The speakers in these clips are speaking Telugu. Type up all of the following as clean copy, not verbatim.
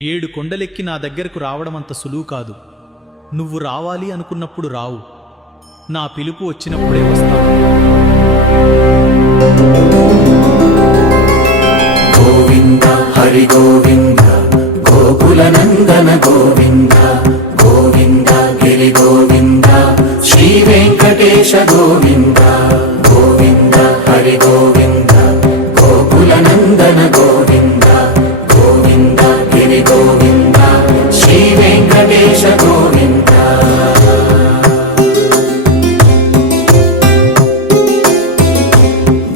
7 కొండలెక్కి నా దగ్గరకు రావడమంత సులువు కాదు. నువ్వు రావాలి అనుకున్నప్పుడు రావు, నా పిలుపు వచ్చినప్పుడే వస్తావు. గోవింద హరి గోవింద గోకుల నందన గోవింద గోవింద గిరి గోవింద శ్రీ వెంకటేశ గోవింద గోవింద హరి గోవింద గోకుల నందన గోవింద గోవింద గిరి గోవింద శ్రీ వెంకటేశ గోవింద.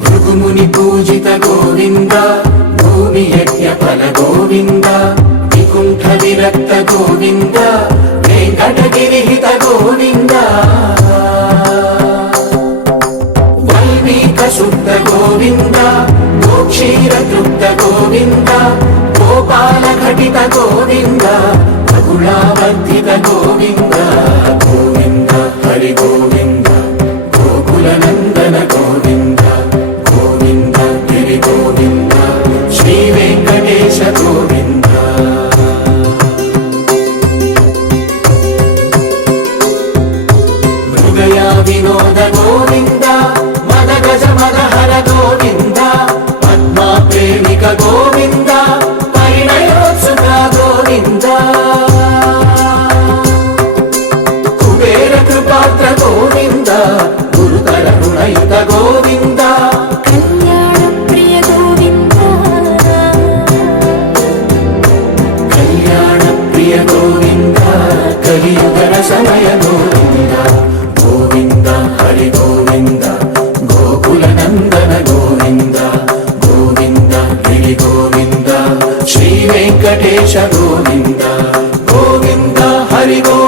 భృగుముని పూజిత గోవింద భూమి యజ్ఞ ఫల గోవింద వికుంఠ విరక్త గోవింద వెంకటగిరిహిత గోవింద వల్మీక శుద్ధ గోవింద గోక్షీర తృప్త గోవింద గోపాల ఘటిత గోవింద బహుళావర్ధిత గోవింద గోవింద హరి గోవింద గోకుల నందన గోవింద గోవింద గిరి గోవింద శ్రీ వెంకటేశ గోవింద. మృగయా వినోద గోవింద మద గజ మదహర గోవింద పద్మా ప్రేమిక గోవింద పరిణయోత్సుక గోవింద కుబేర కృపాత్ర గోవింద గురుతర రుణయుత గోవింద కళ్యాణ ప్రియ గోవింద కళ్యాణ ప్రియ గోవింద కలియుగ సమయ గోవింద గోవింద హరి గోవింద గోకుల నందన గోవింద గోవింద గిరి గోవింద శ్రీ వెంకటేశ గోవింద గోవింద హరి గోవింద